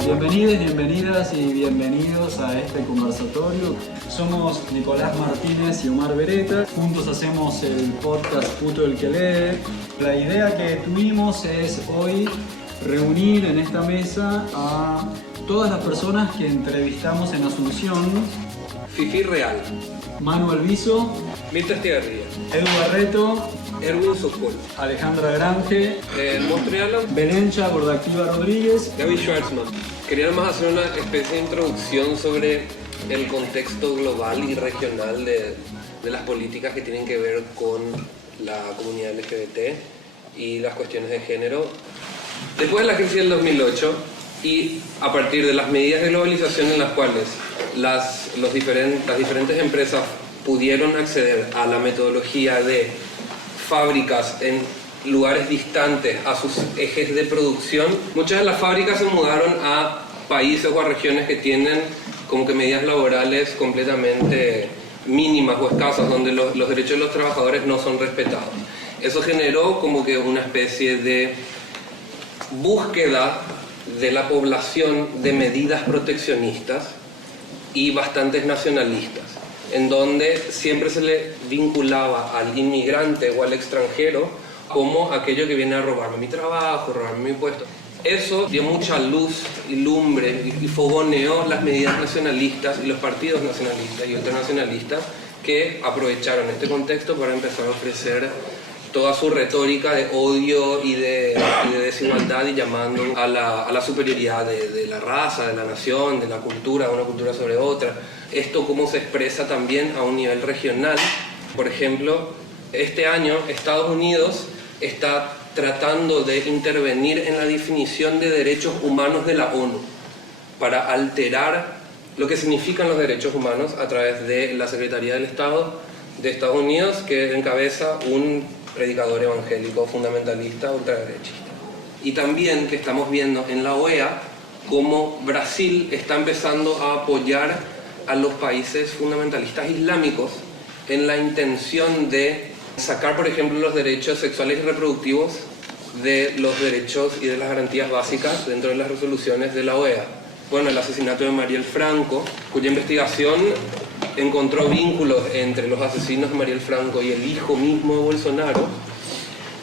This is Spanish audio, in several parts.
Bienvenidos, bienvenidas y bienvenidos a este conversatorio. Somos Nicolás Martínez y Omar Beretta. Juntos hacemos el podcast Puto el que lee. La idea que tuvimos es hoy reunir en esta mesa a todas las personas que entrevistamos en Asunción. Fifi Real, Manu Elviso, Mirta Estigarribia, Edu Barreto, Erwin Sokol, Alejandra Grange, Montreal, Belencha Gordactiva Rodríguez. Gaby Schwartzman. Quería más hacer una especie de introducción sobre el contexto global y regional de las políticas que tienen que ver con la comunidad LGBT y las cuestiones de género. Después de la crisis del 2008 y a partir de las medidas de globalización en las cuales las diferentes empresas pudieron acceder a la metodología de fábricas en lugares distantes a sus ejes de producción, muchas de las fábricas se mudaron a países o a regiones que tienen como que medidas laborales completamente mínimas o escasas, donde los derechos de los trabajadores no son respetados. Eso generó como que una especie de búsqueda de la población de medidas proteccionistas y bastantes nacionalistas, en donde siempre se le vinculaba al inmigrante o al extranjero como aquello que viene a robarme mi trabajo, robarme mi puesto. Eso dio mucha luz y lumbre y fogoneó las medidas nacionalistas y los partidos nacionalistas y ultranacionalistas que aprovecharon este contexto para empezar a ofrecer toda su retórica de odio y de desigualdad y llamando a la superioridad de la raza, de la nación, de la cultura, de una cultura sobre otra. Esto cómo se expresa también a un nivel regional. Por ejemplo, este año Estados Unidos está tratando de intervenir en la definición de derechos humanos de la ONU para alterar lo que significan los derechos humanos a través de la Secretaría del Estado de Estados Unidos, que encabeza un predicador evangélico fundamentalista ultraderechista. Y también que estamos viendo en la OEA cómo Brasil está empezando a apoyar a los países fundamentalistas islámicos en la intención de sacar, por ejemplo, los derechos sexuales y reproductivos de los derechos y de las garantías básicas dentro de las resoluciones de la OEA. Bueno, el asesinato de Mariel Franco, cuya investigación encontró vínculos entre los asesinos de Mariel Franco y el hijo mismo de Bolsonaro,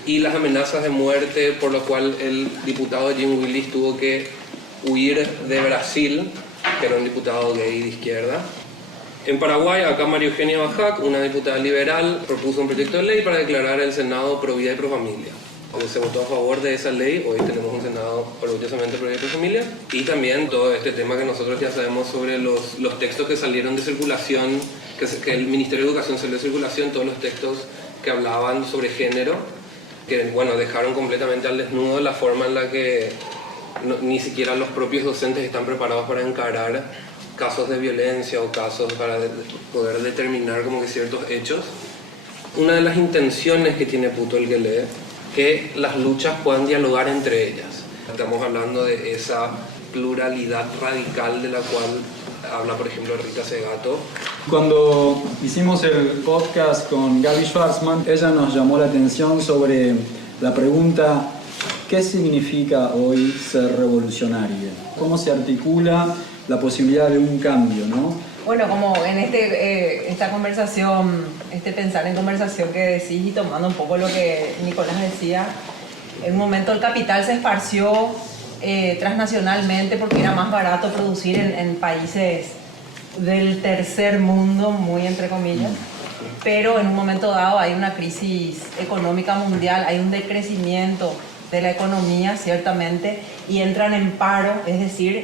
y las amenazas de muerte por lo cual el diputado Jim Willis tuvo que huir de Brasil, que era un diputado gay de izquierda. En Paraguay, acá María Eugenia Bajac, una diputada liberal, propuso un proyecto de ley para declarar el Senado pro vida y pro familia. Se votó a favor de esa ley. Hoy tenemos un Senado orgullosamente pro vida y pro familia. Y también todo este tema que nosotros ya sabemos sobre los textos que salieron de circulación, que el Ministerio de Educación salió de circulación, todos los textos que hablaban sobre género, que bueno, dejaron completamente al desnudo la forma en la que ni siquiera los propios docentes están preparados para encarar casos de violencia o casos para poder determinar como que ciertos hechos. Una de las intenciones que tiene Puto el que lee, que las luchas puedan dialogar entre ellas. Estamos hablando de esa pluralidad radical de la cual habla, por ejemplo, Rita Segato. Cuando hicimos el podcast con Gaby Schwartzman, ella nos llamó la atención sobre la pregunta: ¿qué significa hoy ser revolucionaria? ¿Cómo se articula la posibilidad de un cambio, no? Bueno, como en esta conversación, pensar en conversación que decís y tomando un poco lo que Nicolás decía, en un momento el capital se esparció transnacionalmente porque era más barato producir en países del tercer mundo, muy entre comillas, pero en un momento dado hay una crisis económica mundial, hay un decrecimiento de la economía, ciertamente, y entran en paro, es decir,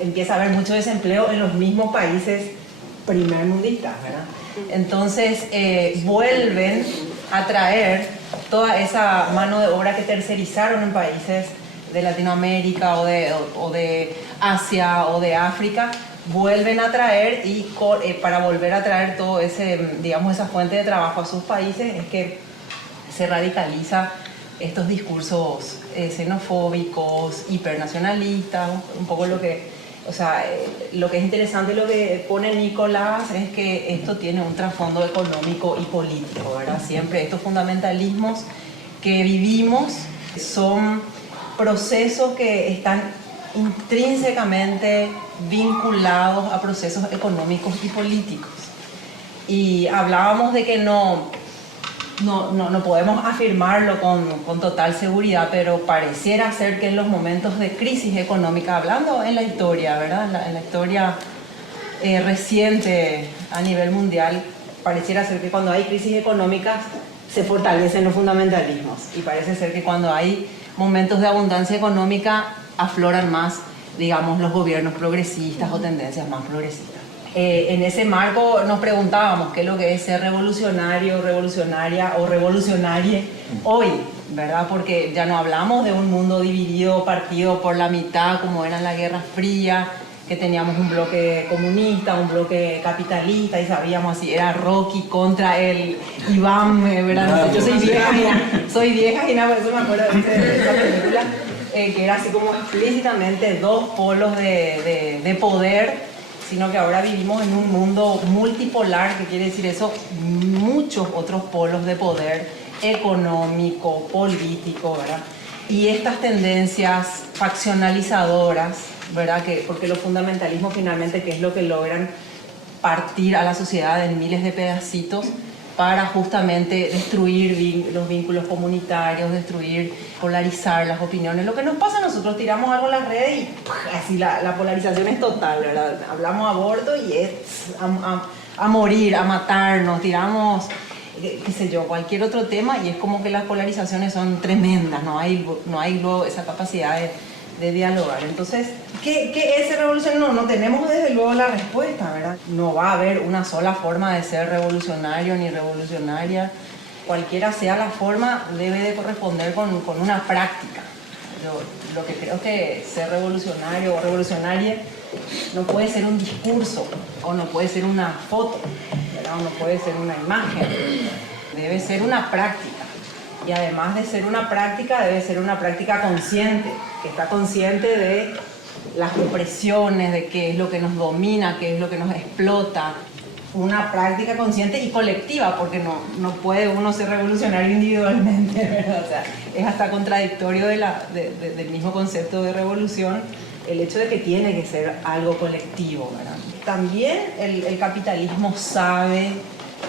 empieza a haber mucho desempleo en los mismos países primermundistas, ¿verdad? Entonces, vuelven a traer toda esa mano de obra que tercerizaron en países de Latinoamérica o de Asia o de África, vuelven a traer y para volver a traer todo esa fuente de trabajo a sus países es que se radicaliza estos discursos xenofóbicos, hipernacionalistas, un poco lo que O sea, lo que es interesante, lo que pone Nicolás, es que esto tiene un trasfondo económico y político, ¿verdad? Siempre estos fundamentalismos que vivimos son procesos que están intrínsecamente vinculados a procesos económicos y políticos. Y hablábamos de que no podemos afirmarlo con total seguridad, pero pareciera ser que en los momentos de crisis económica, hablando en la historia, ¿verdad? En la historia reciente a nivel mundial, pareciera ser que cuando hay crisis económicas se fortalecen los fundamentalismos, y parece ser que cuando hay momentos de abundancia económica afloran más, digamos, los gobiernos progresistas o tendencias más progresistas. En ese marco nos preguntábamos qué es lo que es ser revolucionario, revolucionaria o revolucionaria hoy, ¿verdad? Porque ya no hablamos de un mundo dividido, partido por la mitad, como era en la Guerra Fría, que teníamos un bloque comunista, un bloque capitalista, y sabíamos así, era Rocky contra el Iván, ¿verdad? Yo soy vieja y nada, por eso me acuerdo de esa película, que era así como explícitamente dos polos de poder, sino que ahora vivimos en un mundo multipolar, que quiere decir eso, muchos otros polos de poder económico, político, ¿verdad? Y estas tendencias faccionalizadoras, ¿verdad? Porque los fundamentalismos finalmente, ¿qué es lo que logran? Partir a la sociedad en miles de pedacitos para justamente destruir los vínculos comunitarios, polarizar las opiniones. Lo que nos pasa, nosotros tiramos algo en las redes y así la polarización es total, ¿verdad? Hablamos aborto y es a morir, a matarnos, tiramos, qué sé yo, cualquier otro tema, y es como que las polarizaciones son tremendas, no hay luego esa capacidad de dialogar. Entonces, ¿qué es ser revolucionario? No tenemos desde luego la respuesta, ¿verdad? No va a haber una sola forma de ser revolucionario ni revolucionaria. Cualquiera sea la forma, debe de corresponder con una práctica. Lo que creo que ser revolucionario o revolucionaria no puede ser un discurso, o no puede ser una foto, ¿verdad? O no puede ser una imagen. Debe ser una práctica. Y además de ser una práctica, debe ser una práctica consciente, que está consciente de las opresiones, de qué es lo que nos domina, qué es lo que nos explota. Una práctica consciente y colectiva, porque no puede uno ser revolucionario individualmente, ¿verdad? O sea, es hasta contradictorio del mismo concepto de revolución, el hecho de que tiene que ser algo colectivo, ¿verdad? También el capitalismo sabe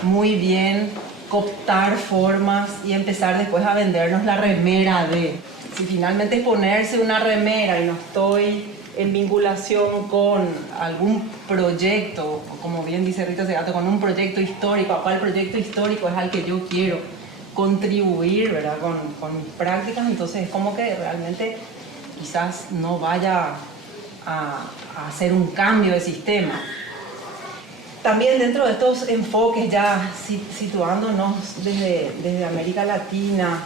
muy bien cooptar formas y empezar después a vendernos la remera de... Si finalmente es ponerse una remera y no estoy en vinculación con algún proyecto, como bien dice Rita Segato, con un proyecto histórico, ¿a cuál proyecto histórico es al que yo quiero contribuir, ¿verdad? Con mis prácticas? Entonces es como que realmente quizás no vaya a hacer un cambio de sistema. También dentro de estos enfoques, ya situándonos desde América Latina,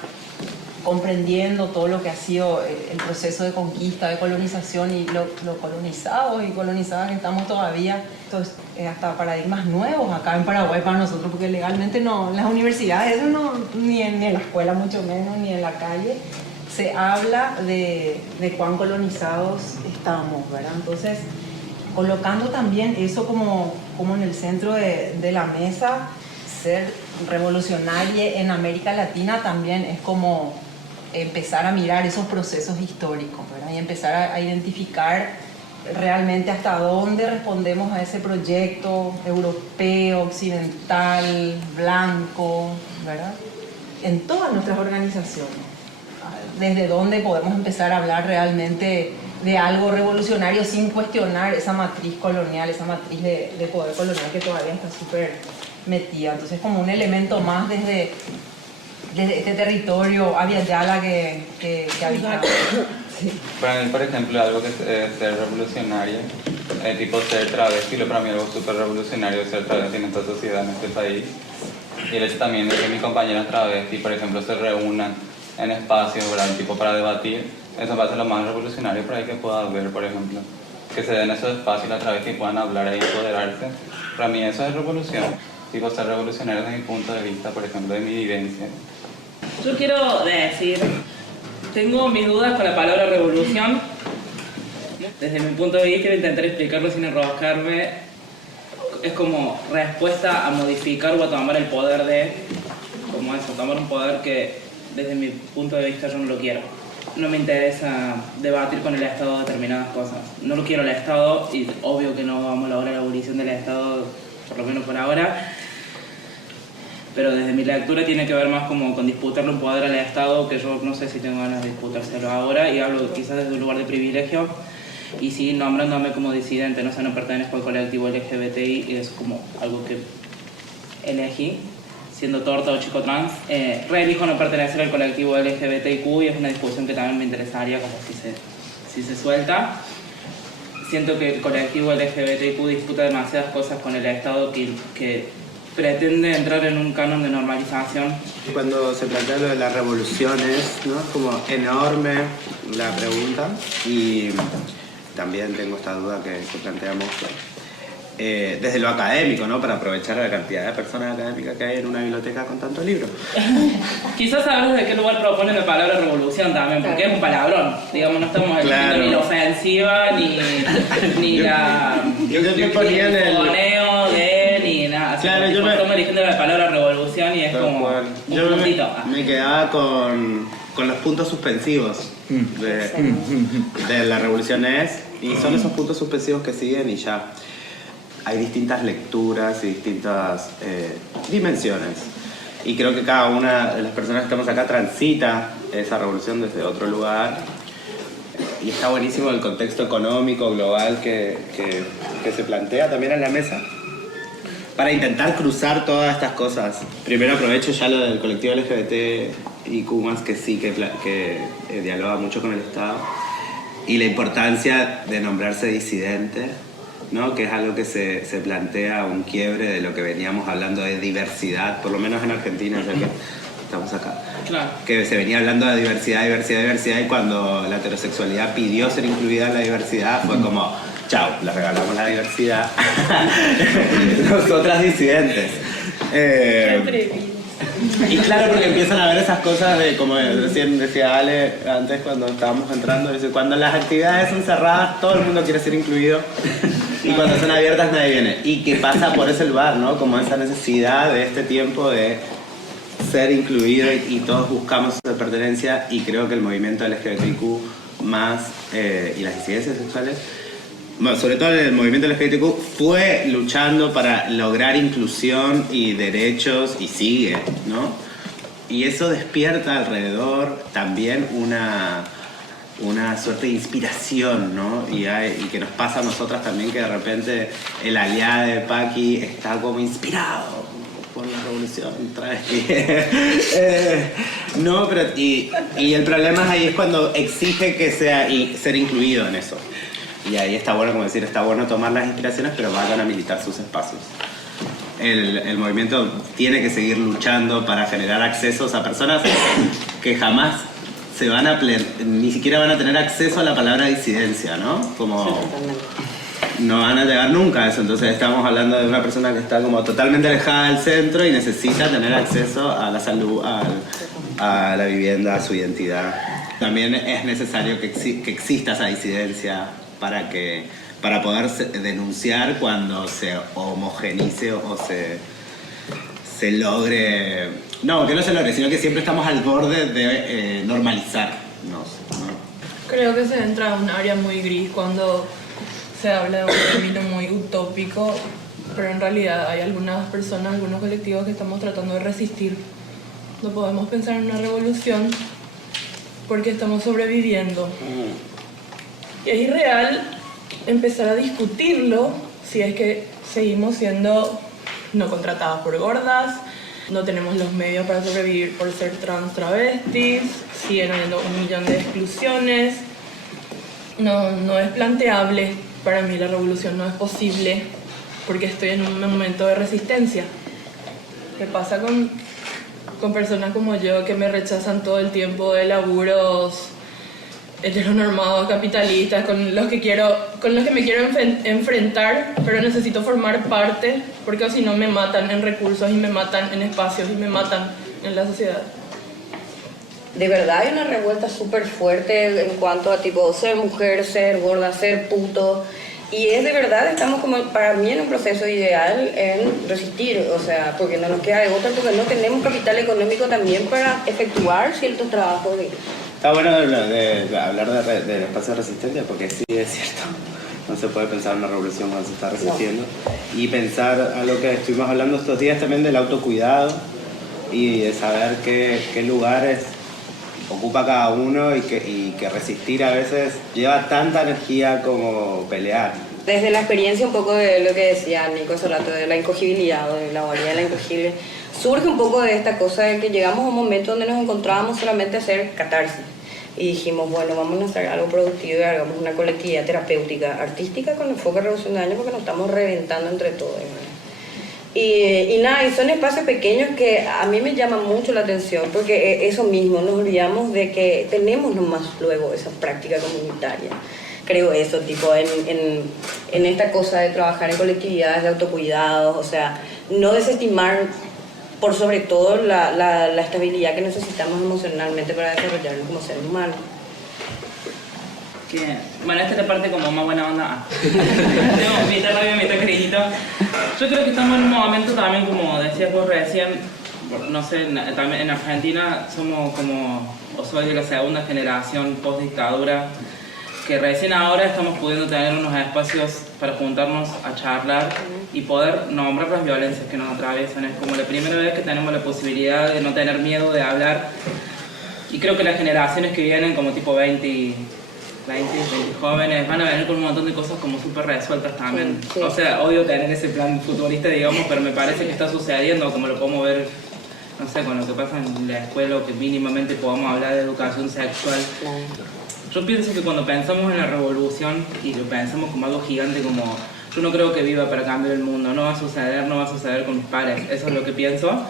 comprendiendo todo lo que ha sido el proceso de conquista, de colonización, y lo colonizados y colonizadas que estamos todavía, entonces, hasta paradigmas nuevos acá en Paraguay para nosotros, porque legalmente no, en las universidades, eso no, ni en la escuela mucho menos, ni en la calle, se habla de cuán colonizados estamos, ¿verdad? Entonces, colocando también eso como en el centro de la mesa, ser revolucionaria en América Latina también es como empezar a mirar esos procesos históricos, ¿verdad? Y empezar a identificar realmente hasta dónde respondemos a ese proyecto europeo, occidental, blanco, ¿verdad? En todas nuestras organizaciones. Desde dónde podemos empezar a hablar realmente de algo revolucionario sin cuestionar esa matriz colonial, esa matriz de poder colonial que todavía está súper metida. Entonces, como un elemento más desde este territorio Abya Yala que habita. Sí. Para mí, por ejemplo, algo que es ser revolucionario, tipo ser travesti, para mí algo súper revolucionario es ser travesti en esta sociedad, en este país. Y el hecho también de que mis compañeras travesti, por ejemplo, se reúnan en espacios, ¿verdad? Tipo para debatir, eso va a ser lo más revolucionario por ahí que pueda haber, por ejemplo. Que se den esos espacios a través que puedan hablar y empoderarse. Para mí eso es revolución. Tipo, ser revolucionario desde mi punto de vista, por ejemplo, de mi vivencia. Yo quiero decir, tengo mis dudas con la palabra revolución. desde mi punto de vista, intentar explicarlo sin enroscarme, es como respuesta a modificar o a tomar el poder de, como eso, tomar un poder que desde mi punto de vista yo no lo quiero. No me interesa debatir con el Estado determinadas cosas. No lo quiero el Estado y obvio que no vamos a lograr la abolición del Estado, por lo menos por ahora. Pero desde mi lectura tiene que ver más como con disputarle un poder al Estado que yo no sé si tengo ganas de disputárselo ahora, y hablo quizás desde un lugar de privilegio y sí nombrándome como disidente, no sé, no pertenezco al colectivo LGBTI y es como algo que elegí siendo torta o chico trans. Reelijo no pertenecer al colectivo LGBTIQ y es una discusión que también me interesaría como si se suelta. Siento que el colectivo LGBTIQ disputa demasiadas cosas con el Estado que pretende entrar en un canon de normalización. Cuando se plantea lo de las revoluciones, ¿no? Es como enorme la pregunta y también tengo esta duda que planteamos desde lo académico, ¿no? Para aprovechar la cantidad de personas académicas que hay en una biblioteca con tantos libros. Quizás sabes de qué lugar proponen la palabra revolución también, porque es un palabrón. Digamos, no estamos eligiendo ni la ofensiva, ni la... Yo creo que ponían el... foneo de, ni nada. Claro, yo estamos eligiendo la palabra revolución y es como un puntito. Me quedaba con los puntos suspensivos de la revolución y son esos puntos suspensivos que siguen y ya. Hay distintas lecturas y distintas dimensiones. Y creo que cada una de las personas que estamos acá transita esa revolución desde otro lugar. Y está buenísimo el contexto económico global que se plantea también en la mesa para intentar cruzar todas estas cosas. Primero aprovecho ya lo del colectivo LGBTIQ+, que sí, que dialoga mucho con el Estado. Y la importancia de nombrarse disidente, ¿no? Que es algo que se plantea un quiebre de lo que veníamos hablando de diversidad, por lo menos en Argentina, ya que estamos acá. Claro. Que se venía hablando de diversidad, y cuando la heterosexualidad pidió ser incluida en la diversidad, fue como, chao, le regalamos la diversidad. Nosotras disidentes. Y claro, porque empiezan a ver esas cosas de, como recién decía Ale antes cuando estábamos entrando, dice, cuando las actividades son cerradas, todo el mundo quiere ser incluido. Y cuando son abiertas nadie viene. Y que pasa por ese lugar, ¿no? Como esa necesidad de este tiempo de ser incluido y todos buscamos esa pertenencia, y creo que el movimiento LGBTIQ más y las disidencias sexuales, bueno, sobre todo el movimiento LGBTIQ, fue luchando para lograr inclusión y derechos y sigue, ¿no? Y eso despierta alrededor también una suerte de inspiración, ¿no? Y que nos pasa a nosotras también, que de repente el aliado de Paqui está como inspirado por la revolución travesti. No, pero y el problema ahí es cuando exige que sea ser incluido en eso. Y ahí está bueno, como decir, está bueno tomar las inspiraciones, pero vayan a militar sus espacios. El movimiento tiene que seguir luchando para generar accesos a personas que jamás ni siquiera van a tener acceso a la palabra disidencia, ¿no? Como no van a llegar nunca a eso. Entonces estamos hablando de una persona que está como totalmente alejada del centro y necesita tener acceso a la salud, a la vivienda, a su identidad. También es necesario que exista esa disidencia para poder denunciar cuando se homogenice o se logre... No, que no se logre, sino que siempre estamos al borde de normalizarnos, ¿no? Creo que se entra en un área muy gris cuando se habla de un término muy utópico, pero en realidad hay algunas personas, algunos colectivos que estamos tratando de resistir. No podemos pensar en una revolución porque estamos sobreviviendo. Y es irreal empezar a discutirlo si es que seguimos siendo no contratadas por gordas, no tenemos los medios para sobrevivir por ser trans, travestis, siguen habiendo 1 millón de exclusiones. No es planteable, para mí la revolución no es posible porque estoy en un momento de resistencia. ¿Qué pasa con personas como yo que me rechazan todo el tiempo de laburos heteronormados, capitalistas, con los que me quiero enfrentar, pero necesito formar parte, porque si no me matan en recursos y me matan en espacios y me matan en la sociedad? de verdad hay una revuelta súper fuerte en cuanto a tipo ser mujer, ser gorda, ser puto. Y es de verdad, estamos como para mí en un proceso ideal en resistir, o sea, porque no nos queda de otra, porque no tenemos capital económico también para efectuar ciertos trabajos. Está bueno de hablar del espacio de resistencia, porque sí es cierto. No se puede pensar en una revolución cuando se está resistiendo. No. Y pensar a lo que estuvimos hablando estos días también del autocuidado y de saber qué lugares ocupa cada uno y que resistir a veces lleva tanta energía como pelear. Desde la experiencia un poco de lo que decía Nico hace rato, de la incogibilidad o de la valía de la incogible, surge un poco de esta cosa de que llegamos a un momento donde nos encontrábamos solamente a hacer catarsis. Y dijimos, bueno, vamos a hacer algo productivo y hagamos una colectividad terapéutica, artística con enfoque revolucionario porque nos estamos reventando entre todos. Y nada, y son espacios pequeños que a mí me llaman mucho la atención porque eso mismo, nos olvidamos de que tenemos nomás luego esa práctica comunitaria. Creo eso, tipo, en esta cosa de trabajar en colectividades de autocuidados, o sea, no desestimar por sobre todo la estabilidad que necesitamos emocionalmente para desarrollarnos como seres humanos. Bueno, esta es la parte como más buena onda. Tengo mitad rabia, mitad cariñito. Yo creo que estamos en un momento también, como decías vos recién, no sé, también en Argentina somos como, o soy de la segunda generación post-dictadura, que recién ahora estamos pudiendo tener unos espacios para juntarnos a charlar y poder nombrar las violencias que nos atraviesan. Es como la primera vez que tenemos la posibilidad de no tener miedo de hablar. Y creo que las generaciones que vienen, como tipo 20 jóvenes, van a venir con un montón de cosas como súper resueltas también. Sí. O sea, odio tener ese plan futurista, digamos, pero me parece que está sucediendo, como lo podemos ver, no sé, con lo que pasa en la escuela, o que mínimamente podamos hablar de educación sexual. Yo pienso que cuando pensamos en la revolución y lo pensamos como algo gigante, como yo no creo que viva para cambiar el mundo, no va a suceder con mis pares, eso es lo que pienso.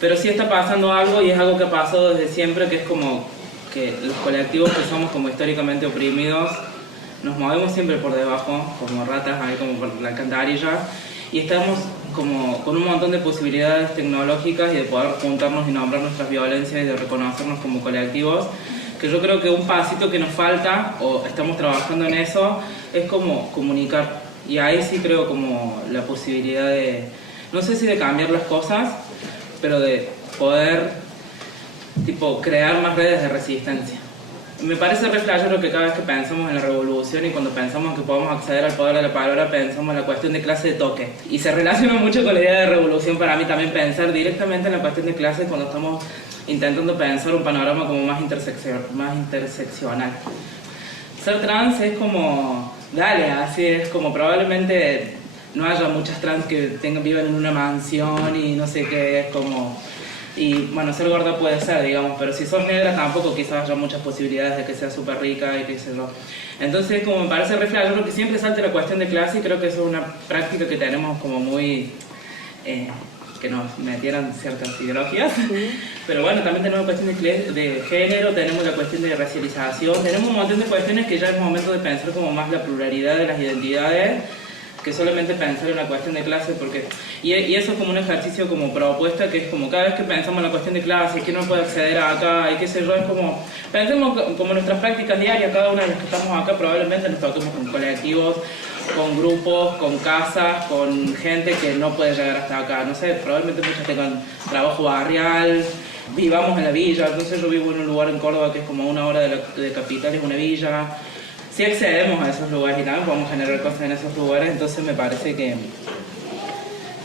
Pero sí está pasando algo y es algo que ha pasado desde siempre, que es como que los colectivos que somos como históricamente oprimidos nos movemos siempre por debajo, como ratas ahí como por la alcantarilla, y estamos como con un montón de posibilidades tecnológicas y de poder juntarnos y nombrar nuestras violencias y de reconocernos como colectivos, que yo creo que un pasito que nos falta, o estamos trabajando en eso, es como comunicar. Y ahí sí creo como la posibilidad de, no sé si de cambiar las cosas, pero de poder tipo crear más redes de resistencia. Me parece re flashero que cada vez que pensamos en la revolución y cuando pensamos que podemos acceder al poder de la palabra, pensamos en la cuestión de clase de toque. Y se relaciona mucho con la idea de revolución para mí también pensar directamente en la cuestión de clase cuando estamos intentando pensar un panorama como más interseccional. Ser trans es como, dale, así es como probablemente no haya muchas trans que vivan en una mansión y no sé qué, es como... Y bueno, ser gorda puede ser, digamos, pero si sos negra tampoco quizás haya muchas posibilidades de que seas súper rica y qué sé yo. Entonces, como me parece re flash, yo creo que siempre salte la cuestión de clase y creo que eso es una práctica que tenemos como muy... que nos metieran ciertas ideologías, pero bueno, también tenemos la cuestión de género, tenemos la cuestión de racialización, tenemos un montón de cuestiones que ya es momento de pensar como más la pluralidad de las identidades que solamente pensar en la cuestión de clase, porque y eso es como un ejercicio como propuesta, que es como cada vez que pensamos en la cuestión de clase, que no puede acceder a acá y qué sé yo, es como pensemos como nuestras prácticas diarias, cada una de las que estamos acá probablemente nos toquemos con colectivos, con grupos, con casas, con gente que no puede llegar hasta acá, no sé, probablemente muchos tengan trabajo barrial, vivamos en la villa, entonces yo vivo en un lugar en Córdoba que es como a 1 hora de capital, es una villa. Si accedemos a esos lugares y también podemos generar cosas en esos lugares, entonces me parece que...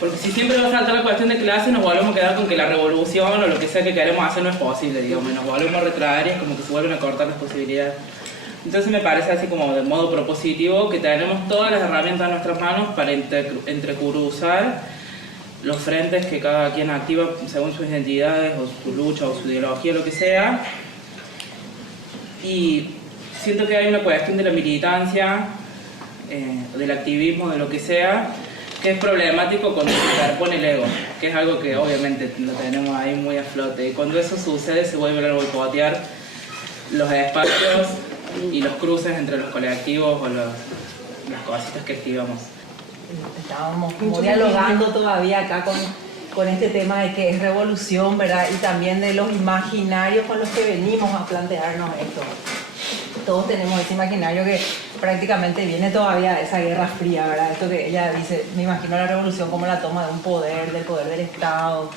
Porque si siempre va a saltar la cuestión de clase, nos volvemos a quedar con que la revolución o lo que sea que queremos hacer no es posible, digamos, nos volvemos a retraer y es como que se vuelven a cortar las posibilidades. Entonces me parece así como de modo propositivo que tenemos todas las herramientas en nuestras manos para entrecruzar los frentes que cada quien activa según sus identidades o su lucha o su ideología, lo que sea. Y siento que hay una cuestión de la militancia, del activismo, de lo que sea, que es problemático cuando se interpone el ego, que es algo que obviamente lo tenemos ahí muy a flote. Y cuando eso sucede se vuelve a boicotear los espacios y los cruces entre los colectivos o las cositas que activamos. Estábamos como dialogando todavía acá con con este tema de que es revolución, ¿verdad? Y también de los imaginarios con los que venimos a plantearnos esto. Todos tenemos ese imaginario que prácticamente viene todavía de esa Guerra Fría, ¿verdad? Esto que ella dice, me imagino la revolución como la toma de un poder, del poder del Estado.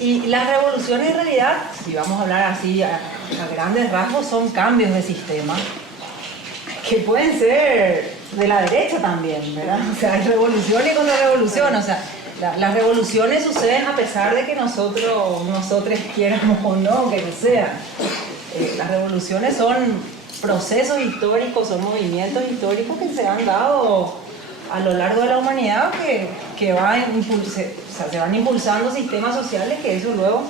Y las revoluciones en realidad, si vamos a hablar así a grandes rasgos, son cambios de sistema que pueden ser de la derecha también, ¿verdad? O sea, hay revolución y contrarrevolución, o sea, las revoluciones suceden a pesar de que nosotros quieramos o no que sean. Las revoluciones son procesos históricos, son movimientos históricos que se han dado a lo largo de la humanidad que se van impulsando sistemas sociales que eso luego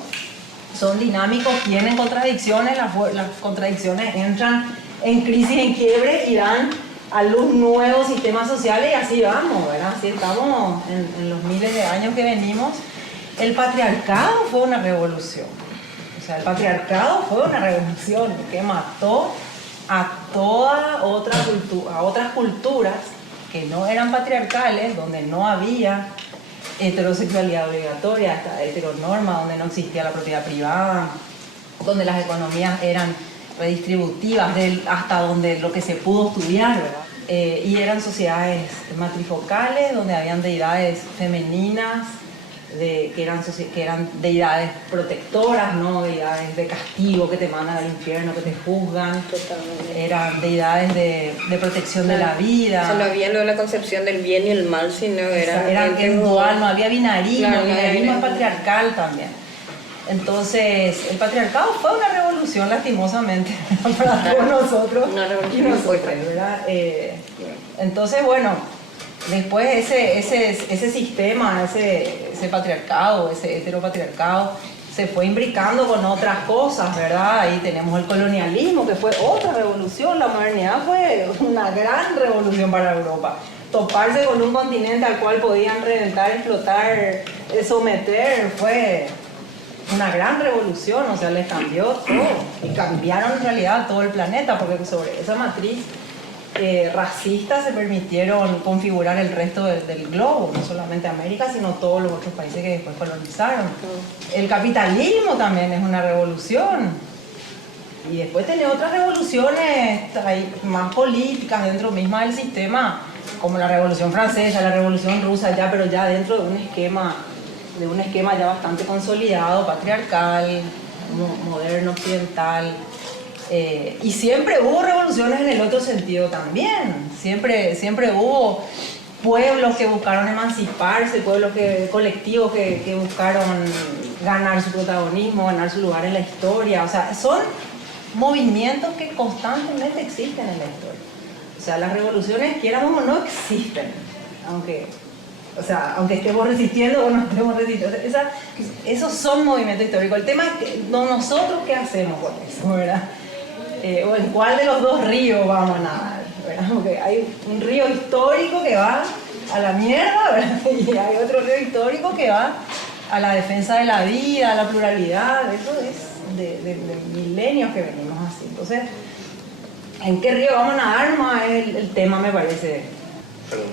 son dinámicos, tienen contradicciones, las contradicciones entran en crisis, en quiebre y dan a luz nuevos sistemas sociales y así vamos, ¿verdad? Así estamos en los miles de años que venimos. El patriarcado fue una revolución, o sea, el patriarcado fue una revolución que mató a otras culturas que no eran patriarcales, donde no había heterosexualidad obligatoria, hasta heteronorma, donde no existía la propiedad privada, donde las economías eran redistributivas, hasta donde lo que se pudo estudiar, ¿verdad? Y eran sociedades matrifocales, donde habían deidades femeninas, que eran deidades protectoras, no deidades de castigo que te mandan al infierno, que te juzgan. Totalmente. Eran deidades de protección de la vida. O sea, no había lo de la concepción del bien y el mal, sino era dual, no había binarismo, claro, el binarismo es patriarcal también. Entonces, el patriarcado fue una revolución, lastimosamente, para todos nosotros. Una revolución y nosotros, ¿verdad? Entonces, bueno, después ese sistema, ese patriarcado, ese heteropatriarcado, se fue imbricando con otras cosas, ¿verdad? Ahí tenemos el colonialismo, que fue otra revolución. La modernidad fue una gran revolución para Europa. Toparse con un continente al cual podían reventar, explotar, someter, fue una gran revolución, o sea, les cambió todo. Y cambiaron en realidad todo el planeta, porque sobre esa matriz racistas se permitieron configurar el resto del globo, no solamente América, sino todos los otros países que después colonizaron. El capitalismo también es una revolución. Y después tiene otras revoluciones más políticas dentro misma del sistema, como la Revolución Francesa, la Revolución Rusa, pero ya dentro de un esquema ya bastante consolidado, patriarcal, moderno, occidental. Y siempre hubo revoluciones en el otro sentido también. Siempre hubo pueblos que buscaron emanciparse, colectivos que buscaron ganar su protagonismo, ganar su lugar en la historia. O sea, son movimientos que constantemente existen en la historia. O sea, las revoluciones, quieramos o no, existen. Aunque estemos resistiendo o no estemos resistiendo. Esos son movimientos históricos. El tema es que nosotros qué hacemos con eso, ¿verdad? O en cuál de los dos ríos vamos a nadar, ¿verdad? Porque hay un río histórico que va a la mierda, ¿verdad? Y hay otro río histórico que va a la defensa de la vida, a la pluralidad. Eso es de milenios que venimos así. Entonces, ¿en qué río vamos a nadar? Más es el tema, me parece.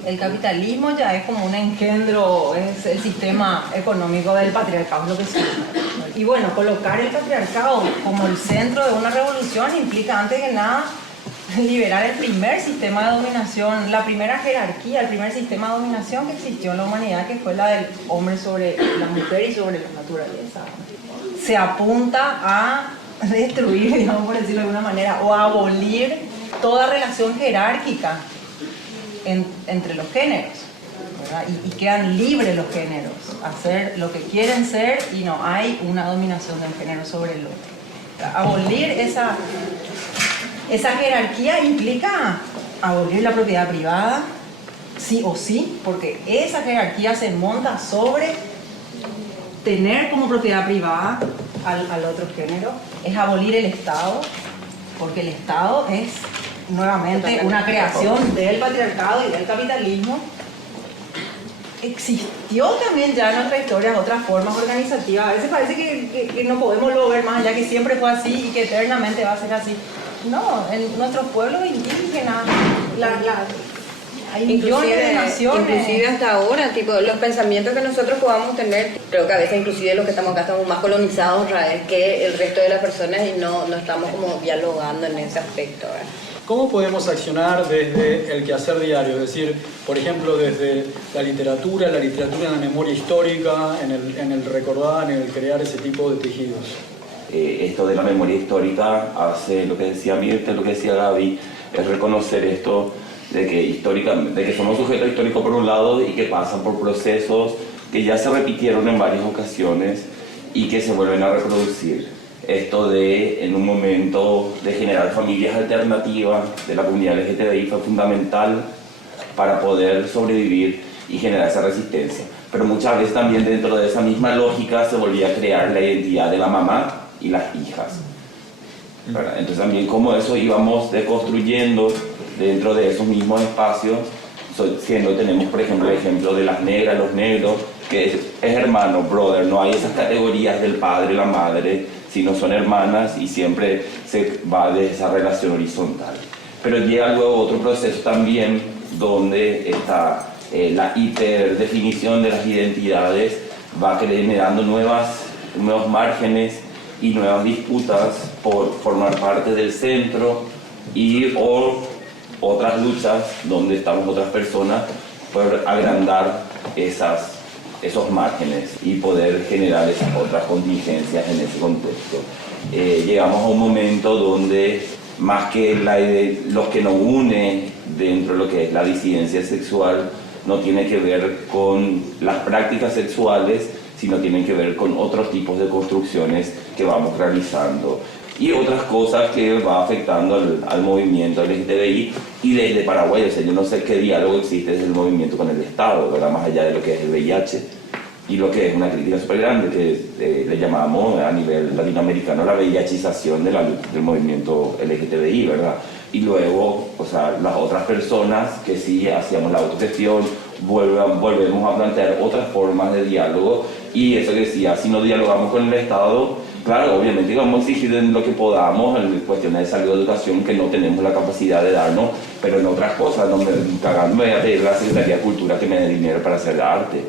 El capitalismo ya es como un engendro, es el sistema económico del patriarcado, lo que sea. Y bueno, colocar el patriarcado como el centro de una revolución implica antes que nada liberar el primer sistema de dominación, la primera jerarquía, el primer sistema de dominación que existió en la humanidad, que fue la del hombre sobre la mujer y sobre la naturaleza. Se apunta a destruir, digamos por decirlo de alguna manera, o a abolir toda relación jerárquica entre los géneros, ¿verdad? Y quedan libres los géneros a hacer lo que quieren ser y no hay una dominación de un género sobre el otro. Abolir esa jerarquía implica abolir la propiedad privada, sí o sí, porque esa jerarquía se monta sobre tener como propiedad privada al otro género. Es abolir el Estado, porque el Estado es nuevamente una creación del patriarcado y del capitalismo. Existió también ya en nuestra historia otras formas organizativas. A veces parece que no podemos lo ver más allá, que siempre fue así y que eternamente va a ser así. No, en nuestros pueblos indígenas hay millones de naciones. Inclusive hasta ahora, tipo, los pensamientos que nosotros podamos tener, creo que a veces inclusive los que estamos acá estamos más colonizados otra vez que el resto de las personas y no estamos como dialogando en ese aspecto, ¿verdad? ¿Cómo podemos accionar desde el quehacer diario? Es decir, por ejemplo, desde la literatura en la memoria histórica, en el recordar, en el crear ese tipo de tejidos. Esto de la memoria histórica hace lo que decía Mirta, lo que decía Gaby, es reconocer esto de que somos sujetos históricos por un lado y que pasan por procesos que ya se repitieron en varias ocasiones y que se vuelven a reproducir. Esto de, en un momento de generar familias alternativas de la comunidad LGTBI fue fundamental para poder sobrevivir y generar esa resistencia. Pero muchas veces también dentro de esa misma lógica se volvía a crear la identidad de la mamá y las hijas. ¿Verdad? Entonces también como eso íbamos deconstruyendo dentro de esos mismos espacios, tenemos por ejemplo el ejemplo de las negras, los negros, que es hermano, brother, no hay esas categorías del padre y la madre, sino son hermanas y siempre se va de esa relación horizontal. Pero llega luego otro proceso también donde está la hiperdefinición de las identidades va generando nuevos márgenes y nuevas disputas por formar parte del centro o otras luchas donde estamos otras personas por agrandar esos márgenes y poder generar esas otras contingencias en ese contexto. Llegamos a un momento donde más que lo que nos une dentro de lo que es la disidencia sexual no tiene que ver con las prácticas sexuales, sino tienen que ver con otros tipos de construcciones que vamos realizando y otras cosas que va afectando al movimiento LGTBI y desde Paraguay. O sea, yo no sé qué diálogo existe desde el movimiento con el Estado, ¿verdad? Más allá de lo que es el VIH y lo que es una crítica súper grande que le llamamos a nivel latinoamericano la VIHización del movimiento LGTBI, ¿verdad? Y luego, o sea, las otras personas que sí hacíamos la autogestión, volvemos a plantear otras formas de diálogo y eso que decía, si no dialogamos con el Estado, claro, obviamente vamos a exigir en lo que podamos en cuestiones de salud y educación que no tenemos la capacidad de darnos, pero en otras cosas, no me voy a pedir a la Secretaría de Cultura que me dé dinero para hacer arte,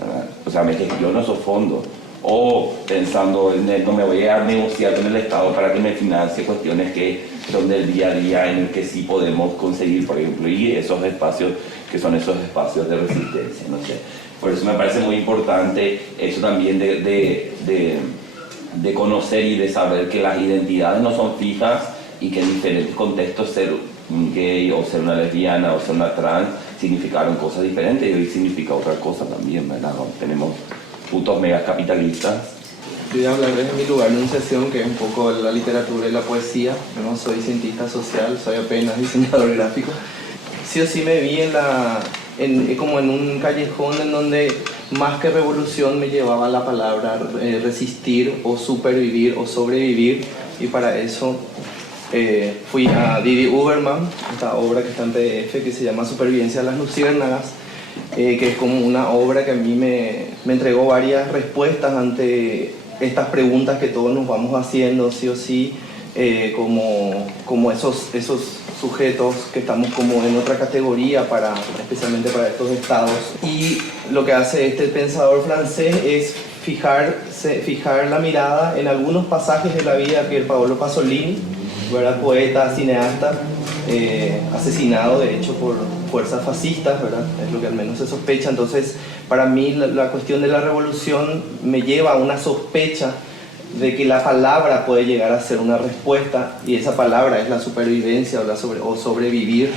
¿verdad? O sea, me gestiono esos fondos. O pensando, no me voy a negociar con el Estado para que me financie cuestiones que son del día a día en el que sí podemos conseguir, por ejemplo, y esos espacios que son esos espacios de resistencia, no sé. Por eso me parece muy importante eso también de conocer y de saber que las identidades no son fijas y que en diferentes contextos ser un gay o ser una lesbiana o ser una trans significaron cosas diferentes y hoy significa otra cosa también, ¿verdad? Tenemos putos megas capitalistas. Yo voy a hablar desde mi lugar de enunciación, que es un poco la literatura y la poesía. Yo no soy cientista social, soy apenas diseñador gráfico. Sí o sí me vi como en un callejón en donde más que revolución me llevaba la palabra resistir o supervivir o sobrevivir, y para eso fui a Didi Uberman, esta obra que está en PDF que se llama Supervivencia de las Luciérnagas, que es como una obra que a mí me entregó varias respuestas ante estas preguntas que todos nos vamos haciendo, sí o sí, como esos sujetos que estamos como en otra categoría, especialmente para estos estados. Y lo que hace este pensador francés es fijar la mirada en algunos pasajes de la vida de Pier Paolo Pasolini, ¿verdad? Poeta, cineasta, asesinado de hecho por fuerzas fascistas, ¿verdad? Es lo que al menos se sospecha. Entonces, para mí la cuestión de la revolución me lleva a una sospecha de que la palabra puede llegar a ser una respuesta, y esa palabra es la supervivencia o sobrevivir.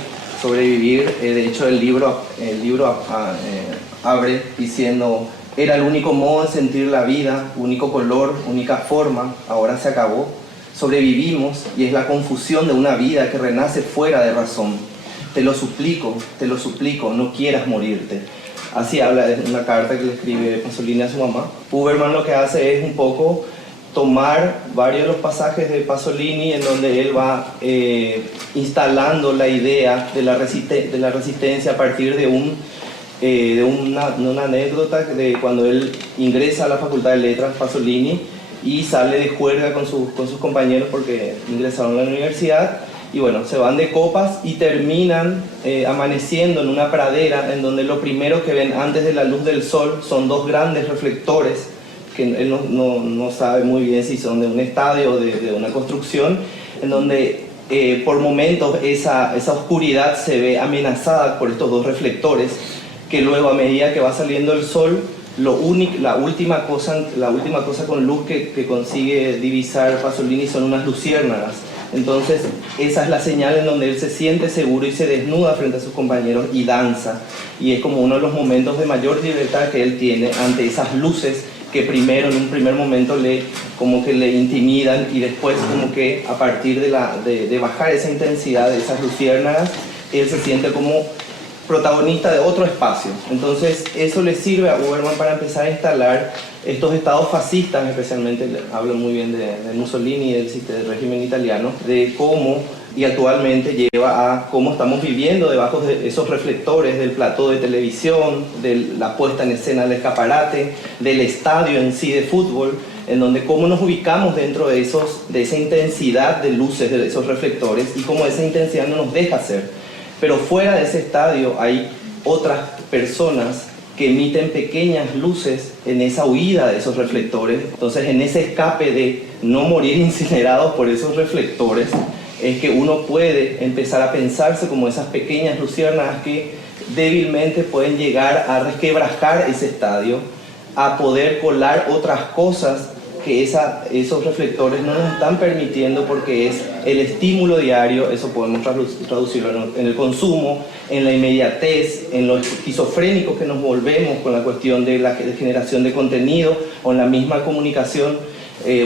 De hecho, el libro abre diciendo: era el único modo de sentir la vida, único color, única forma, ahora se acabó. Sobrevivimos y es la confusión de una vida que renace fuera de razón. Te lo suplico, no quieras morirte. Así habla de una carta que le escribe Pasolini a su mamá. Uberman lo que hace es un poco tomar varios de los pasajes de Pasolini en donde él va instalando la idea de la resistencia a partir de una anécdota de cuando él ingresa a la Facultad de Letras, Pasolini, y sale de juerga con sus compañeros porque ingresaron a la universidad, y bueno, se van de copas y terminan amaneciendo en una pradera en donde lo primero que ven antes de la luz del sol son dos grandes reflectores que él no sabe muy bien si son de un estadio o de una construcción, en donde por momentos esa oscuridad se ve amenazada por estos dos reflectores, que luego a medida que va saliendo el sol, la última cosa con luz que consigue divisar Pasolini son unas luciérnagas. Entonces esa es la señal en donde él se siente seguro y se desnuda frente a sus compañeros y danza, y es como uno de los momentos de mayor libertad que él tiene ante esas luces que primero, en un primer momento, como que le intimidan, y después como que a partir de bajar esa intensidad de esas luciérnagas, él se siente como protagonista de otro espacio. Entonces eso le sirve a Uberman para empezar a instalar estos estados fascistas, especialmente hablo muy bien de Mussolini y del régimen italiano, de cómo y actualmente lleva a cómo estamos viviendo debajo de esos reflectores del plató de televisión, de la puesta en escena del escaparate, del estadio en sí de fútbol, en donde cómo nos ubicamos dentro de esa intensidad de luces, de esos reflectores, y cómo esa intensidad no nos deja ser. Pero fuera de ese estadio hay otras personas que emiten pequeñas luces en esa huida de esos reflectores. Entonces, en ese escape de no morir incinerados por esos reflectores, es que uno puede empezar a pensarse como esas pequeñas luciérnagas que débilmente pueden llegar a resquebrajar ese estadio, a poder colar otras cosas que esos reflectores no nos están permitiendo, porque es el estímulo diario. Eso podemos traducirlo en el consumo, en la inmediatez, en lo esquizofrénicos que nos volvemos con la cuestión de la generación de contenido o en la misma comunicación.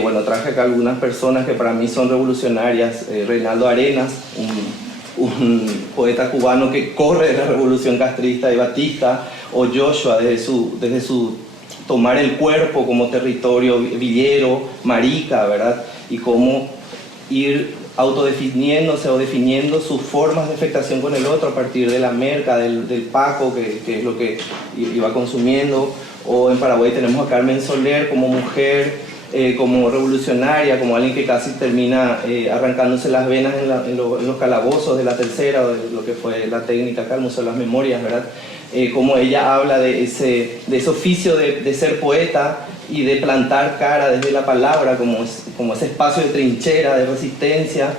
Bueno, traje acá algunas personas que para mí son revolucionarias. Reinaldo Arenas, un poeta cubano que corre de la revolución castrista y batista, o Joshua desde su tomar el cuerpo como territorio villero, marica, ¿verdad? Y cómo ir autodefiniéndose o definiendo sus formas de afectación con el otro a partir de la merca, del paco, que es lo que iba consumiendo. O en Paraguay tenemos a Carmen Soler como mujer, como revolucionaria, como alguien que casi termina arrancándose las venas en los calabozos de la tercera, o de lo que fue la técnica acá, el Museo de las Memorias, ¿verdad? Como ella habla de ese oficio de ser poeta y de plantar cara desde la palabra, como ese espacio de trinchera, de resistencia,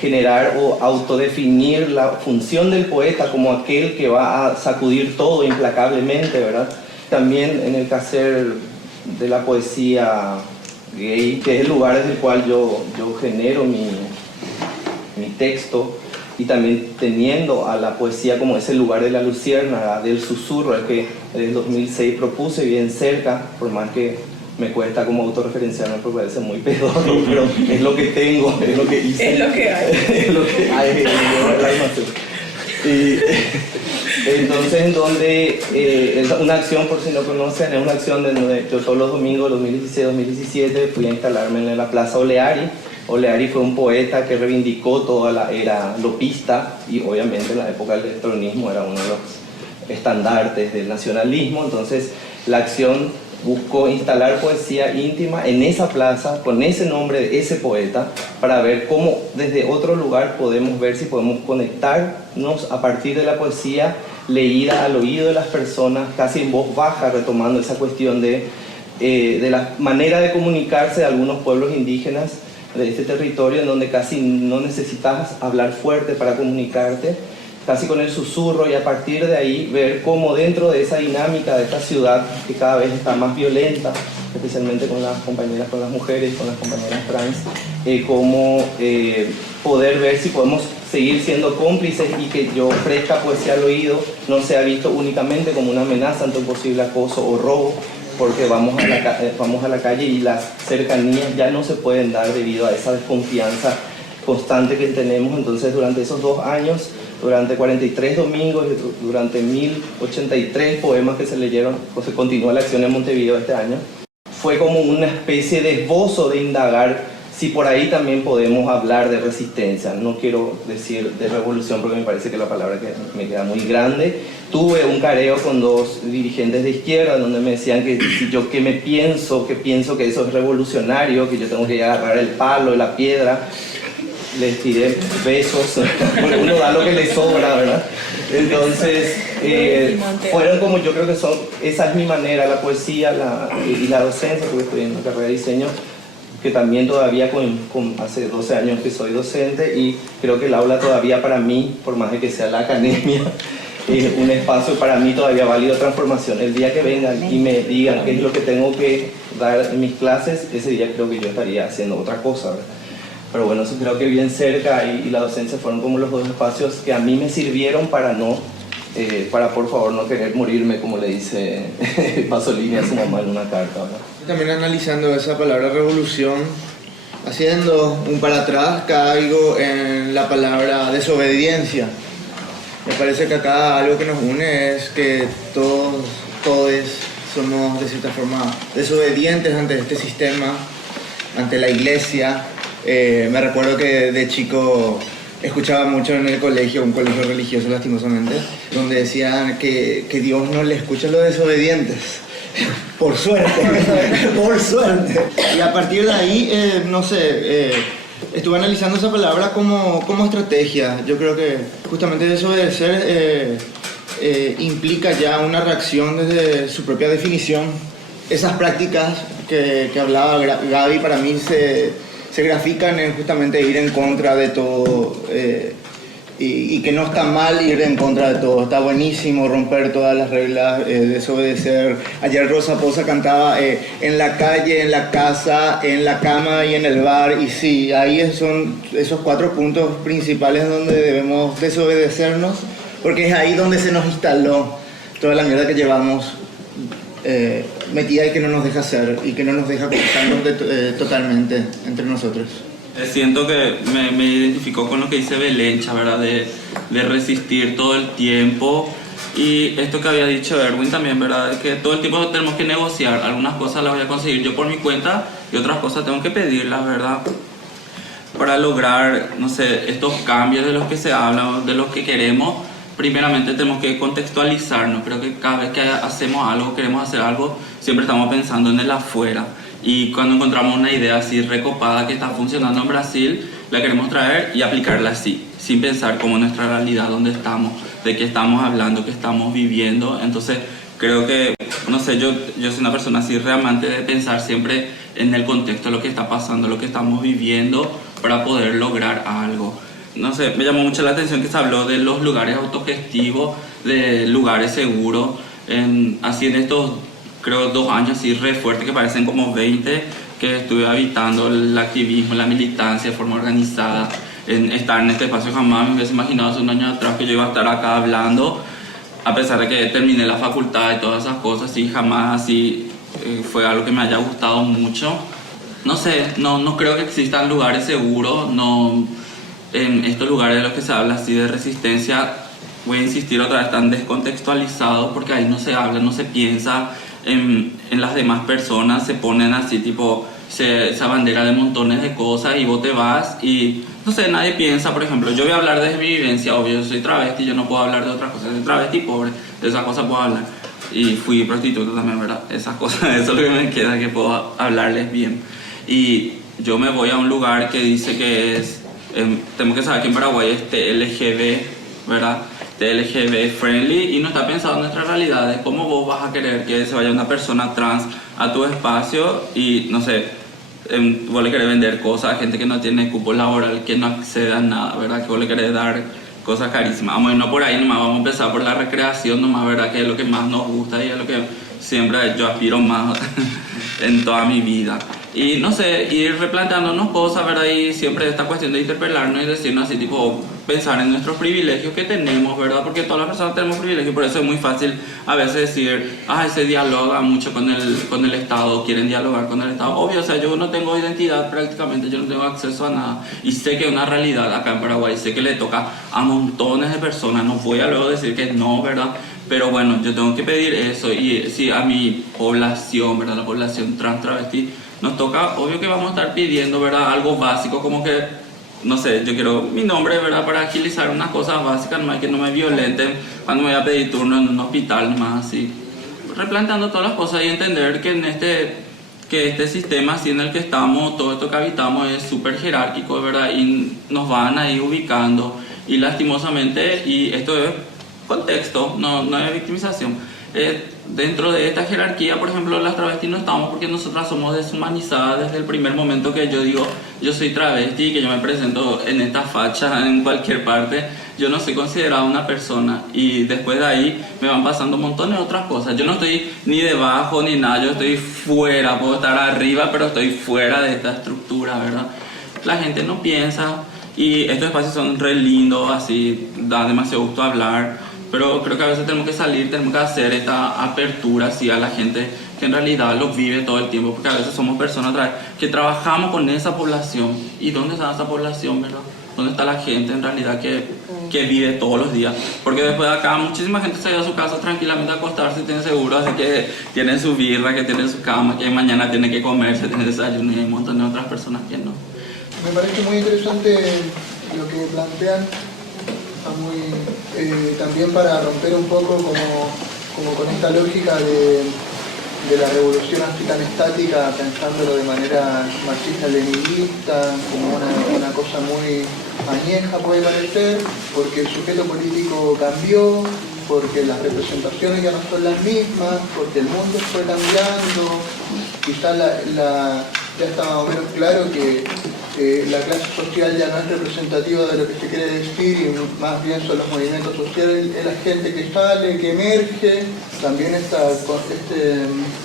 generar o autodefinir la función del poeta como aquel que va a sacudir todo implacablemente, ¿verdad? También en el quehacer de la poesía gay, que es el lugar desde el cual yo genero mi texto, y también teniendo a la poesía como ese lugar de la luciérnaga, del susurro, el que en el 2006 propuse bien cerca, por más que me cuesta como autorreferenciarme porque parece muy pedorro, pero es lo que tengo, es lo que hice. Es lo que hay. Es lo que hay, es el almacén. Y entonces, en donde es una acción, por si no conocen, es una acción donde yo todos los domingos, 2016-2017, fui a instalarme en la Plaza Oleari. Oleari fue un poeta que reivindicó toda la era lopista, y obviamente en la época del electronismo era uno de los estandartes del nacionalismo. Entonces la acción buscó instalar poesía íntima en esa plaza con ese nombre de ese poeta, para ver cómo desde otro lugar podemos ver si podemos conectarnos a partir de la poesía leída al oído de las personas, casi en voz baja, retomando esa cuestión de la manera de comunicarse de algunos pueblos indígenas de este territorio, en donde casi no necesitas hablar fuerte para comunicarte, casi con el susurro, y a partir de ahí ver cómo dentro de esa dinámica de esta ciudad que cada vez está más violenta, especialmente con las compañeras, con las mujeres, con las compañeras trans, cómo poder ver si podemos seguir siendo cómplices, y que yo ofrezca poesía al oído no sea visto únicamente como una amenaza ante un posible acoso o robo, porque vamos a la calle y las cercanías ya no se pueden dar debido a esa desconfianza constante que tenemos. Entonces, durante esos 2 años, durante 43 domingos, durante 1083 poemas que se leyeron, pues se continúa la acción en Montevideo este año, fue como una especie de esbozo de indagar si por ahí también podemos hablar de resistencia. No quiero decir de revolución porque me parece que la palabra que me queda muy grande. Tuve un careo con 2 dirigentes de izquierda donde me decían que si yo que pienso que eso es revolucionario, que yo tengo que agarrar el palo, la piedra. les tiré besos, porque uno da lo que le sobra, ¿verdad? Entonces, fueron como, yo creo que son, esa es mi manera, la poesía y la docencia, porque estoy en la carrera de diseño, que también todavía hace 12 años que soy docente, y creo que el aula todavía para mí, por más de que sea la academia, es un espacio para mí todavía válido de transformación. El día que vengan y me digan qué es lo que tengo que dar en mis clases, ese día creo que yo estaría haciendo otra cosa, ¿verdad? Pero bueno, eso creo que bien cerca y la docencia fueron como los dos espacios que a mí me sirvieron para por favor no querer morirme, como le dice Pasolini a su mamá en una carta, ¿verdad? También analizando esa palabra revolución, haciendo un para atrás, caigo en la palabra desobediencia. Me parece que acá algo que nos une es que todos somos de cierta forma desobedientes ante este sistema, ante la iglesia. Me recuerdo que de chico escuchaba mucho en el colegio, un colegio religioso lastimosamente, donde decían que Dios no le escucha a los desobedientes. Por suerte, por suerte. Y a partir de ahí, estuve analizando esa palabra como estrategia. Yo creo que justamente desobedecer implica ya una reacción desde su propia definición. Esas prácticas que hablaba Gaby para mí se grafican en justamente ir en contra de todo y que no está mal ir en contra de todo, está buenísimo romper todas las reglas, desobedecer. Ayer Rosa Poza cantaba en la calle, en la casa, en la cama y en el bar, y sí, ahí son esos 4 puntos principales donde debemos desobedecernos, porque es ahí donde se nos instaló toda la mierda que llevamos metida y que no nos deja ser y que no nos deja conectarnos totalmente entre nosotros. Siento que me identifico con lo que dice Belencha, ¿verdad? De resistir todo el tiempo. Y esto que había dicho Erwin también, ¿verdad? De que todo el tiempo tenemos que negociar. Algunas cosas las voy a conseguir yo por mi cuenta y otras cosas tengo que pedirlas, ¿verdad? Para lograr, no sé, estos cambios de los que se habla, de los que queremos, primeramente tenemos que contextualizarnos. Creo que cada vez que hacemos algo, queremos hacer algo, siempre estamos pensando en el afuera. Y cuando encontramos una idea así recopada que está funcionando en Brasil, la queremos traer y aplicarla así, sin pensar como nuestra realidad, dónde estamos, de qué estamos hablando, qué estamos viviendo. Entonces creo que, no sé, yo soy una persona así realmente de pensar siempre en el contexto de lo que está pasando, lo que estamos viviendo, para poder lograr algo. No sé, me llamó mucho la atención que se habló de los lugares autogestivos, de lugares seguros, así en estos, creo, 2 años así re fuertes, que parecen como 20, que estuve habitando el activismo, la militancia de forma organizada, en estar en este espacio. Jamás me hubiese imaginado hace un año atrás que yo iba a estar acá hablando, a pesar de que terminé la facultad y todas esas cosas, y jamás así fue algo que me haya gustado mucho. No sé, no creo que existan lugares seguros, no, en estos lugares de los que se habla así de resistencia, voy a insistir otra vez, están descontextualizados, porque ahí no se habla, no se piensa en las demás personas, se ponen así tipo esa bandera de montones de cosas y vos te vas y no sé, nadie piensa. Por ejemplo, yo voy a hablar desde mi vivencia, obvio, yo soy travesti, yo no puedo hablar de otras cosas, soy travesti pobre, de esas cosas puedo hablar, y fui prostituta también, ¿verdad? Esas cosas, eso es lo que me queda, que puedo hablarles bien. Y yo me voy a un lugar que dice que es, tenemos que saber que en Paraguay es TLGB, ¿verdad? TLGB friendly, y no está pensado en nuestras realidades. ¿Cómo vos vas a querer que se vaya una persona trans a tu espacio y, no sé, vos le querés vender cosas a gente que no tiene cupo laboral, que no accede a nada, ¿verdad? Que vos le querés dar cosas carísimas? Vamos a irnos por ahí nomás, vamos a empezar por la recreación nomás, ¿verdad? Que es lo que más nos gusta y es lo que siempre yo aspiro más en toda mi vida. Y no sé, ir replanteándonos cosas, ¿verdad? Y siempre esta cuestión de interpelarnos y decirnos así, tipo, pensar en nuestros privilegios que tenemos, ¿verdad? Porque todas las personas tenemos privilegios, por eso es muy fácil a veces decir, se dialoga mucho con el Estado, quieren dialogar con el Estado. Obvio, o sea, yo no tengo identidad prácticamente, yo no tengo acceso a nada. Y sé que es una realidad acá en Paraguay, sé que le toca a montones de personas, no voy a luego decir que no, ¿verdad? Pero bueno, yo tengo que pedir eso, y si a mi población, ¿verdad? La población trans travesti, nos toca, obvio que vamos a estar pidiendo, ¿verdad? Algo básico, como que, no sé, yo quiero mi nombre, ¿verdad? Para agilizar unas cosas básicas, nomás que no me violenten cuando me voy a pedir turno en un hospital, nomás así. Replanteando todas las cosas y entender que en este que este sistema así en el que estamos, todo esto que habitamos es súper jerárquico, ¿verdad? Y nos van ahí ubicando y lastimosamente, y esto es contexto, no es victimización, dentro de esta jerarquía, por ejemplo, las travestis no estamos porque nosotras somos deshumanizadas desde el primer momento que yo digo yo soy travesti, que yo me presento en esta facha en cualquier parte, yo no soy considerada una persona, y después de ahí me van pasando montones de otras cosas. Yo no estoy ni debajo ni nada, yo estoy fuera, puedo estar arriba pero estoy fuera de esta estructura, ¿verdad? La gente no piensa, y estos espacios son re lindos, así da demasiado gusto hablar, pero creo que a veces tenemos que salir, tenemos que hacer esta apertura así a la gente que en realidad lo vive todo el tiempo, porque a veces somos personas que trabajamos con esa población. ¿Y dónde está esa población, verdad? ¿Dónde está la gente en realidad que vive todos los días? Porque después de acá muchísima gente se va a su casa tranquilamente a acostarse y tiene seguro, así que tienen su birra, que tienen su cama, que mañana tienen que comerse, tienen desayuno, y hay un montón de otras personas que no. Me parece muy interesante lo que plantean, también para romper un poco como con esta lógica de la revolución así tan estática, pensándolo de manera marxista-leninista, como una cosa muy añeja puede parecer, porque el sujeto político cambió, porque las representaciones ya no son las mismas, porque el mundo fue cambiando, quizá ya está más o menos claro que la clase social ya no es representativa de lo que se quiere decir, y más bien son los movimientos sociales, es la gente que sale, que emerge. También este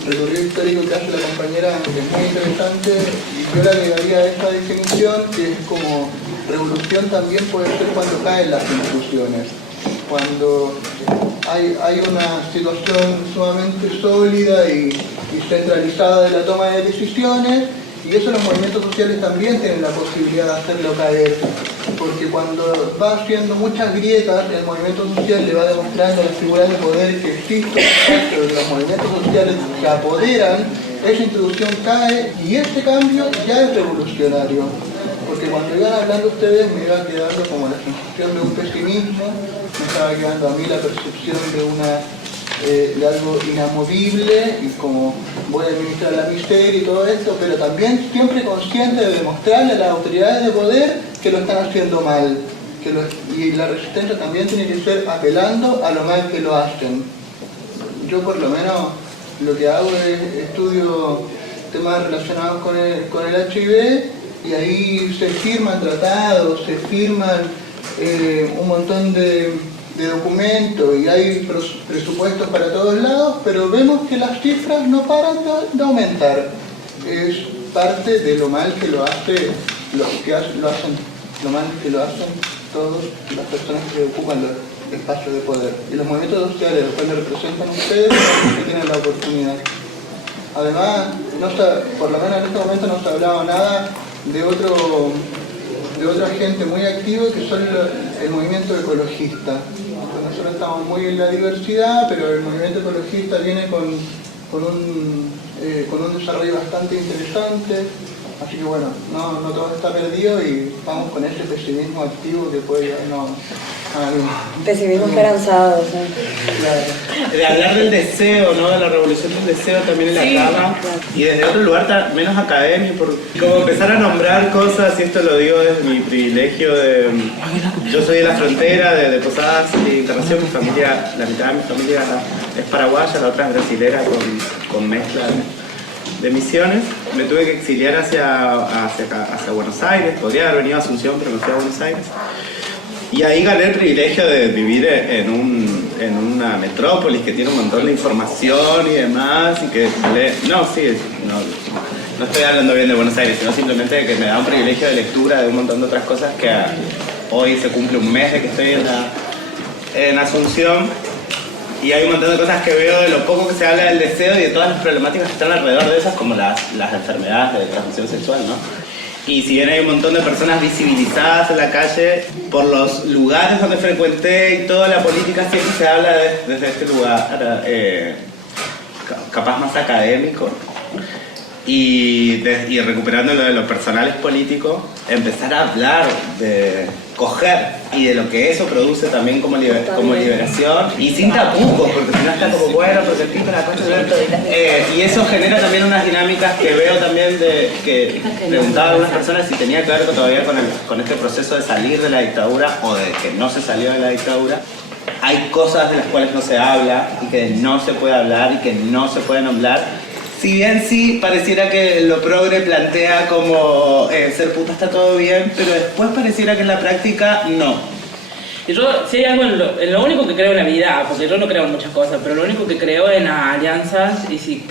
recorrido histórico que hace la compañera es muy interesante, y yo le agregaría a esta definición que es como revolución también puede ser cuando caen las instituciones, cuando hay una situación sumamente sólida y centralizada de la toma de decisiones. Y eso los movimientos sociales también tienen la posibilidad de hacerlo caer, porque cuando va haciendo muchas grietas, el movimiento social le va demostrando a las figuras de poder que existen, pero los movimientos sociales se apoderan, esa institución cae y este cambio ya es revolucionario. Porque cuando iban hablando ustedes me iba quedando como la sensación de un pesimismo, me estaba quedando a mí la percepción de algo inamovible, y como voy a administrar la miseria y todo esto, pero también siempre consciente de demostrarle a las autoridades de poder que lo están haciendo mal, y la resistencia también tiene que ser apelando a lo mal que lo hacen. Yo por lo menos lo que hago es estudio temas relacionados con el HIV, y ahí se firman tratados, se firman un montón de documentos, y hay presupuestos para todos lados, pero vemos que las cifras no paran de aumentar. Es parte de lo mal que lo hacen todas las personas que ocupan los espacios de poder. Y los movimientos sociales, los cuales representan ustedes, que tienen la oportunidad. Además, por lo menos en este momento no se ha hablado nada de otra gente muy activa, que son el movimiento ecologista. Nosotros estamos muy en la diversidad, pero el movimiento ecologista viene con un desarrollo bastante interesante. Así que bueno, no todo está perdido, y vamos con ese pesimismo activo que puede llevarnos a algo. Pesimismo esperanzado, ¿sí? Claro. De hablar del deseo, ¿no? De la revolución del deseo también en la cama. Y desde otro lugar menos académico, como empezar a nombrar cosas, y esto lo digo desde mi privilegio yo soy de la frontera, de Posadas y Encarnación, la mitad de mi familia es paraguaya, la otra es brasilera con mezcla de Misiones. Me tuve que exiliar hacia Buenos Aires, podría haber venido a Asunción, pero me fui a Buenos Aires. Y ahí gané el privilegio de vivir en una metrópolis que tiene un montón de información y demás, y que no estoy hablando bien de Buenos Aires, sino simplemente que me da un privilegio de lectura de un montón de otras cosas, que hoy se cumple un mes de que estoy en Asunción. Y hay un montón de cosas que veo de lo poco que se habla del deseo y de todas las problemáticas que están alrededor de esas, como las enfermedades de transmisión sexual, ¿no? Y si bien hay un montón de personas visibilizadas en la calle, por los lugares donde frecuenté y toda la política siempre se habla desde este lugar capaz más académico, y recuperando lo de los personales políticos, empezar a hablar de coger y de lo que eso produce también como liberación y sin tapujos, porque si no está como bueno, porque el tipo la cosa y eso genera también unas dinámicas que veo también de que preguntaba a algunas personas si tenía que ver todavía con este proceso de salir de la dictadura o de que no se salió de la dictadura. Hay cosas de las cuales no se habla y que no se puede hablar y que no se pueden hablar. Si bien sí pareciera que lo progre plantea como ser puta está todo bien, pero después pareciera que en la práctica no. Y yo, si hay algo en lo único que creo en la vida, porque yo no creo en muchas cosas, pero lo único que creo en las alianzas, y si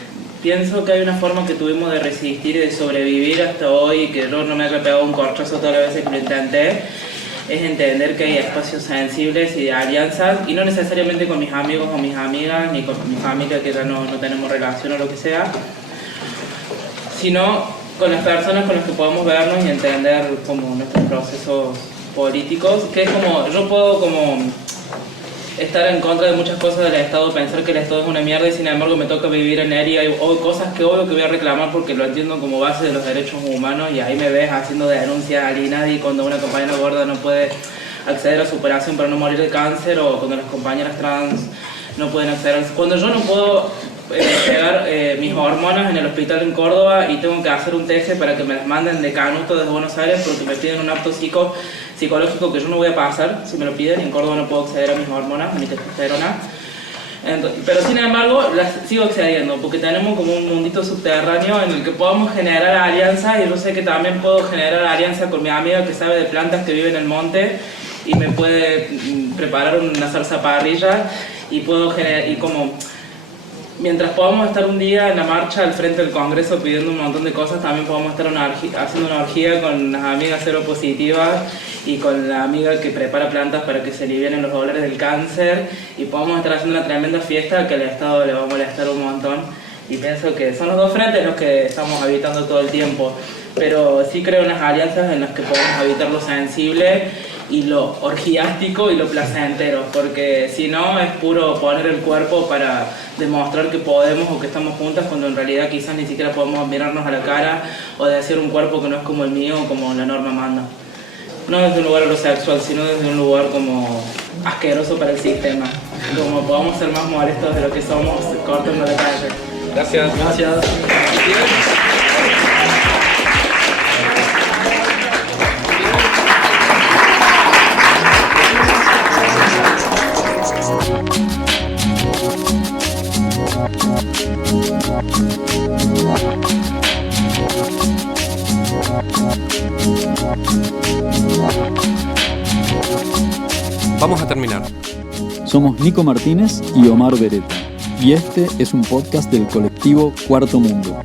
pienso que hay una forma que tuvimos de resistir y de sobrevivir hasta hoy, y que yo no me haya pegado un corchazo todas las veces que lo intenté, es entender que hay espacios sensibles y de alianzas, y no necesariamente con mis amigos o mis amigas, ni con mi familia que ya no tenemos relación o lo que sea, sino con las personas con las que podemos vernos y entender como nuestros procesos políticos, que es como, yo puedo como estar en contra de muchas cosas del Estado, pensar que el Estado es una mierda y sin embargo me toca vivir en él y hay cosas que obvio que voy a reclamar porque lo entiendo como base de los derechos humanos y ahí me ves haciendo denuncias al INADI cuando una compañera gorda no puede acceder a su operación para no morir de cáncer o cuando las compañeras trans no pueden acceder, cuando yo no puedo pegar mis hormonas en el hospital en Córdoba y tengo que hacer un TC para que me las manden de Canuto desde Buenos Aires porque me piden un apto psicológico que yo no voy a pasar si me lo piden y en Córdoba no puedo acceder a mis hormonas ni testosterona. Pero sin embargo las sigo accediendo porque tenemos como un mundito subterráneo en el que podemos generar alianzas y yo sé que también puedo generar alianza con mi amiga que sabe de plantas que vive en el monte y me puede preparar una salsa parrilla y puedo generar y como mientras podamos estar un día en la marcha al frente del Congreso pidiendo un montón de cosas, también podemos estar haciendo una orgía con las amigas seropositivas y con la amiga que prepara plantas para que se alivienen los dolores del cáncer y podemos estar haciendo una tremenda fiesta que al Estado le va a molestar un montón y pienso que son los dos frentes los que estamos habitando todo el tiempo, pero sí creo en las alianzas en las que podemos habitar lo sensible y lo orgiástico y lo placentero, porque si no es puro poner el cuerpo para demostrar que podemos o que estamos juntas cuando en realidad quizás ni siquiera podemos mirarnos a la cara o decir un cuerpo que no es como el mío o como la norma manda. No desde un lugar sexual, sino desde un lugar como asqueroso para el sistema. Como podamos ser más molestos de lo que somos, córtenlo de calle. Gracias. Gracias. Vamos a terminar. Somos Nico Martínez y Omar Beretta, y este es un podcast del colectivo Cuarto Mundo.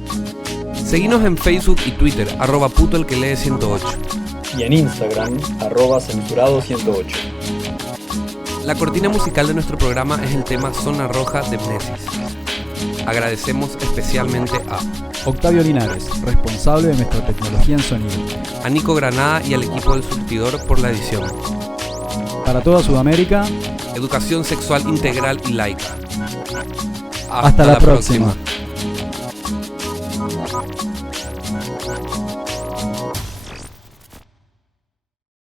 Seguinos en Facebook y Twitter, @putoelquelee108. Y en Instagram, @censurado108. La cortina musical de nuestro programa es el tema Zona Roja de Mnesis. Agradecemos especialmente a Octavio Linares, responsable de nuestra tecnología en sonido. A Nico Granada y al equipo del Surtidor por la edición. Para toda Sudamérica, Educación sexual integral y laica. Hasta la próxima.